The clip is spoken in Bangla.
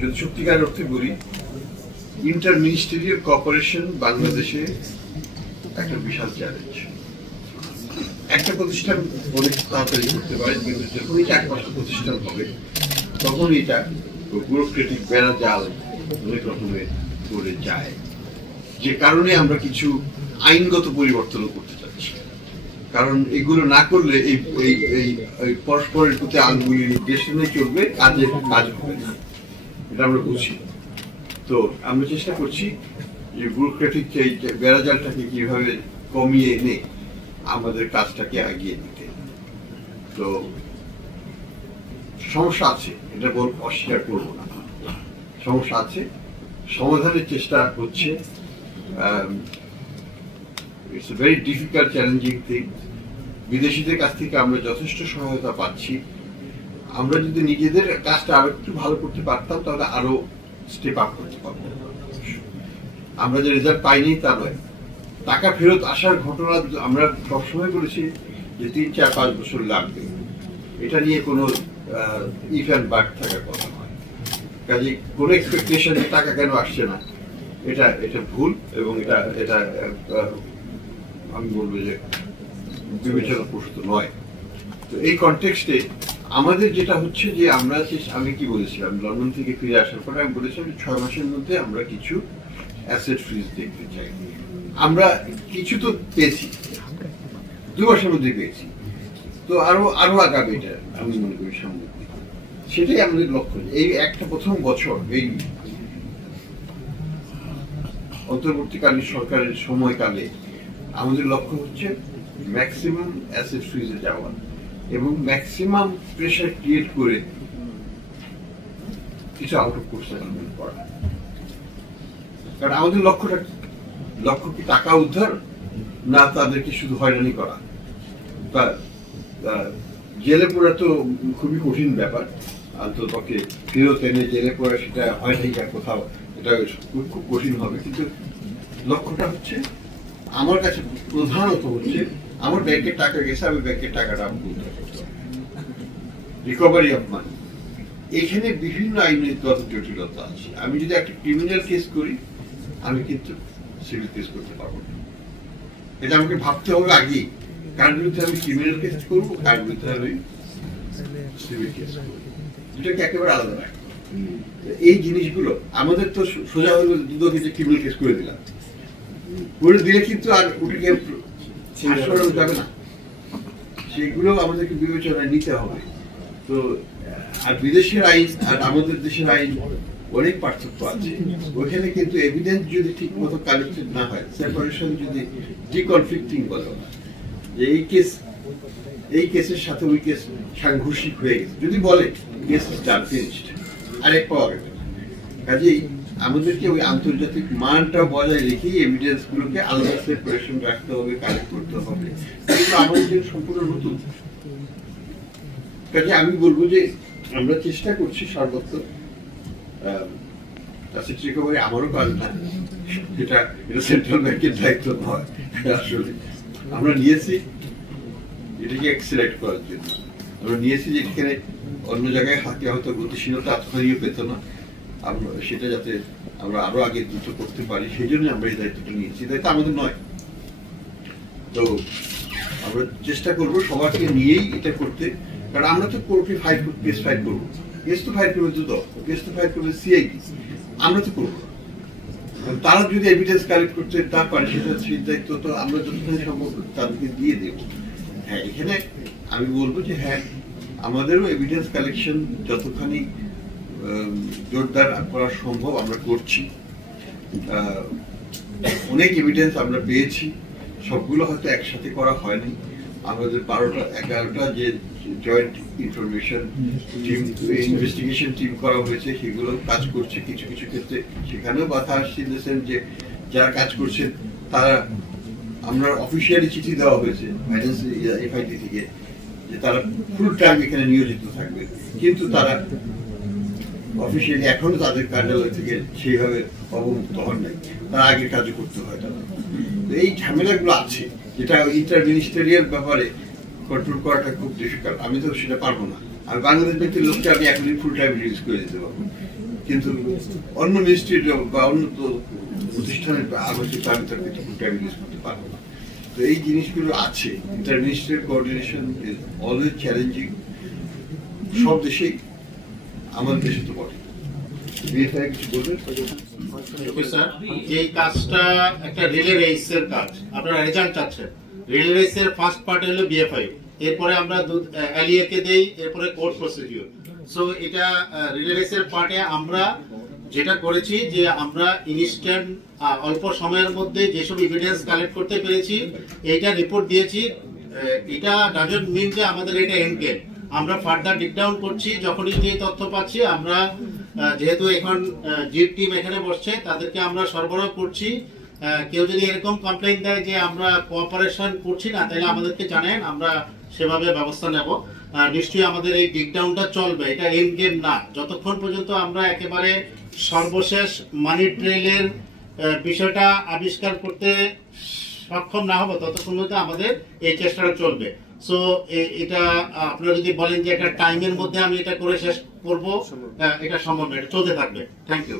যদি সত্যিকার অর্থে বলি, ইন্টার মিনিস্টেরিয়াল কোঅপারেশন বাংলাদেশে একটা বিশাল চ্যালেঞ্জ। একটা প্রতিষ্ঠান অনেক তাড়াতাড়ি করতে পারে, কিন্তু যখনই 4-5টা প্রতিষ্ঠান হবে তখন এটা ব্যুরোক্রেটিক বেড়াজাল অনেক রকমের করে যায়, যে কারণে আমরা কিছু আইনগত পরিবর্তনও করতে চাচ্ছি। কারণ এগুলো না করলে এই পরস্পরের প্রতি আঙ্গুলি নির্দেশনে চলবে, কাজ হবে না, এটা আমরা বুঝি। তো আমরা চেষ্টা করছি যে ব্যুরোক্রেটিক এই বেড়াজালটাকে কিভাবে কমিয়ে এনে আমাদের কাজটাকে এগিয়ে দিতে। তো সমস্যা আছে, এটা অস্বীকার করবো না, সমস্যা আছে, সমাধানের চেষ্টা হচ্ছে। It's a very difficult challenging thing. বিদেশিদের কাছ থেকে আমরা যথেষ্ট সহায়তা পাচ্ছি। আমরা যদি নিজেদের কাজটা আরো একটু ভালো করতে পারতাম তাহলে আরো স্টেপ আপ করতে পারতাম। আমরা যে রেজাল্ট পাইনি তা নয়, টাকা ফেরত আসার ঘটনা আমরা সবসময় বলেছি যে 3-4-5 বছর লাগবে, এটা নিয়ে কোনো ইফ অ্যান্ড বাট থাকার কথা নয়। কাজে কোনো এক্সপেকটেশন টাকা কেন আসছে না, এটা ভুল, এবং এটা আমি বলবো যে বিবেচনা প্রসূত নয়। তো এই কনটেক্সটে আমাদের যেটা হচ্ছে যে আমি কি বলেছিলাম, লন্ডন থেকে ফিরে আসার পরে আমি বলেছিলাম 6 মাসের মধ্যে আমরা কিছু অ্যাসেট ফ্রিজ দেখতে চাই। আমরা কিছু তো পেয়েছি, 2 মাসের মধ্যে পেয়েছি, তো আরো আগাবে এটা আমি মনে করি সামনে। সেটাই আমাদের লক্ষ্য। এই একটা প্রথম বছর এই অন্তর্বর্তীকালীন সরকারের সময়কালে আমাদের লক্ষ্য হচ্ছে ম্যাক্সিমাম অ্যাসেট ফ্রিজে যাওয়া এবং ম্যাক্সিমাম প্রেশার ক্রিয়েট করে কিছু আউট অফ কোর্স সেটেলমেন্ট করা। কারণ আমাদের লক্ষ্য কি টাকা উদ্ধার, না তাদেরকে শুধু হয়রানি করা? বা জেলে পড়া তো খুবই কঠিন ব্যাপার, অন্ততপক্ষে ফেরত এনে জেলে পড়া সেটা হয় নাই কোথাও, এটা খুব কঠিন হবে। কিন্তু লক্ষ্যটা হচ্ছে, আমার কাছে প্রধানত হচ্ছে, আমার ব্যাংকের টাকা গেছে, আমি ব্যাংকের টাকাটা উদ্ধার করতে হবে, রিকভারি অফ মানি। এখানে বিভিন্ন আইনগত জটিলতা আছে। আমি যদি একটা ক্রিমিনাল কেস করি, আমি কিন্তু সিভিল কেস করতে পারবো না। এটা আমাকে ভাবতে হবে আগেই, কার বিরুদ্ধে আমি ক্রিমিনাল কেস করবো, কার বিরুদ্ধে আমি সিভিল কেস করবো, এটাকে একেবারে আলাদা রাখবো। এই জিনিসগুলো আমাদের তো সোজা হলো দুদকে যে ক্রিমিনাল কেস করে দিলাম, করে দিলে কিন্তু আর ওটাকে সরানো যাবে না, সেগুলো আমাদেরকে বিবেচনায় নিতে হবে। তো আর বিদেশের আইন আর আমাদের দেশের আইন অনেক পার্থক্য আছে। ওইখানে কিন্তু এভিডেন্স যদি ঠিক মতো কালেক্টেড না হয়, সেপারেশন যদি ডিকনফ্লিক্টিং বলা হয়, যে এই কেসের সাথে ওই কেস সাংঘর্ষিক হয়ে গেছে, যদি বলে কেস ইজ ডান ফিনিশড, আরেক পাওয়া গেল। কাজেই আমাদেরকে ওই আন্তর্জাতিক মানটা বজায় রেখেই এভিডেন্স গুলোকে আলাদা সেপারেশন রাখতে হবে, কালেক্ট করতে হবে। এগুলো আমাদের জন্য সম্পূর্ণ নতুন। কাজে আমি বলবো যে আমরা চেষ্টা করছি সর্বত্র। অ্যাসেট রিকভারি আমারও কাজ না, এটা সেন্ট্রাল ব্যাংকের দায়িত্ব নয়। আসলে আমরা নিয়েছি এটাকে এক্সিলেক্ট করার জন্য, আমরা নিয়েছি যে এখানে অন্য জায়গায় হাতে হয়তো গতিশীলতা এতখানিও পেত না, আমরা সেটা যাতে আমরা আরো আগে দ্রুত করতে পারি, সেই জন্য আমরা এই দায়িত্বটা নিয়েছি। দায়িত্ব আমাদের নয়। তো আমরা চেষ্টা করবো সবাইকে নিয়েই এটা করতে। কারণ আমরা তো কোর্টে কেস ফাইল করবো, কেস তো ফাইল করবে দুদক, কেস তো ফাইল করবে সিআইডি, আমরা তো করবো। তারা যদি এভিডেন্স কালেক্ট করতে না পারে, সেটা সেই দায়িত্ব তো আমরা যতখানি সম্ভব তাদেরকে দিয়ে দেব। হ্যাঁ, এখানে আমি বলবো যে হ্যাঁ, আমাদেরও এভিডেন্স কালেকশন যতখানি জোরদার করা সম্ভব আমরা করছি। অনেক এভিডেন্স আমরা পেয়েছি, সবগুলো হয়তো একসাথে করা হয়নি। আমাদের 12টা-11টা যে joint information team, investigation team করা হয়েছে, সেগুলো কাজ করছে। কিছু কিছু ক্ষেত্রে সেখানেও বাধা আসছে, যে যারা কাজ করছে তারা, আমরা অফিসিয়ালি চিঠি দেওয়া হয়েছে এফআইডি থেকে যে তারা ফুল টাইম এখানে নিয়োজিত থাকবে, কিন্তু তারা অফিসিয়ালি এখনো তাদের কার্যালয় থেকে সেইভাবে অবমুক্ত হন নাই, তারা আগের কাজও করতে হয় তারা। এই ঝামেলাগুলো আছে, যেটা ইন্টার মিনিস্টারিয়াল ব্যাপারে কন্ট্রোল করাটা খুব ডিফিকাল্ট। আমি তো সেটা পারবো না, আমি বাংলাদেশ ব্যাংকের লোককে আমি এখনই ফুল টাইম রিলিজ করে দিতে পারবো, কিন্তু অন্য মিনিস্ট্রির বা অন্য প্রতিষ্ঠানের আলোচিত আমি তার কিন্তু ফুল টাইম রিলিজ করতে পারবো না। তো এই জিনিসগুলো আছে, inter ministerial coordination is always challenging, সব দেশেই, আমাদের দেশে তো বটে। এই কাজটা একটা রিলে রেসের কাজ, আপনারা রেজাল্ট চাচ্ছেন। রিলে রেসের ফার্স্ট পার্ট হলো BA5, এরপরে আমরা LEA কে দেই, এরপরে কোর্ট প্রসিডিউর। সো এটা রিলে রেসের পার্টে আমরা যেটা করেছি যে আমরা ইনস্ট্যান্ট অল্প সময়ের মধ্যে যেসব এভিডেন্স কালেক্ট করতে পেরেছি এইটা রিপোর্ট দিয়েছি। এটা ডাজন্ট মিন যে আমাদের এটা এন্ড গেম, আমরা ফার্দার ডিপ ডাউন করছি। যখনই যে তথ্য পাচ্ছি আমরা, যেহেতু এখন জির টিম এখানে বসছে, তাদেরকে আমরা সরবরাহ করছি। কেউ যদি এরকম কমপ্লেইন দেয় যে আমরা কোঅপারেশন করছি না, তাহলে আমাদেরকে জানেন, আমরা সেভাবে ব্যবস্থা নেব। নিশ্চয়ই আমাদের এই ডিপ ডাউনটা চলবে, এটা এন্ড গেম না। যতক্ষণ পর্যন্ত আমরা একেবারে সর্বশেষ মানি ট্রেইলের বিষয়টা আবিষ্কার করতে সক্ষম না হবো, ততক্ষণ পর্যন্ত আমাদের এই চেষ্টাটা চলবে। সো এটা আপনারা যদি বলেন যে একটা টাইমের মধ্যে আমি এটা করে শেষ করবো, এটা সম্ভব না, এটা চলতে থাকবে। Thank you.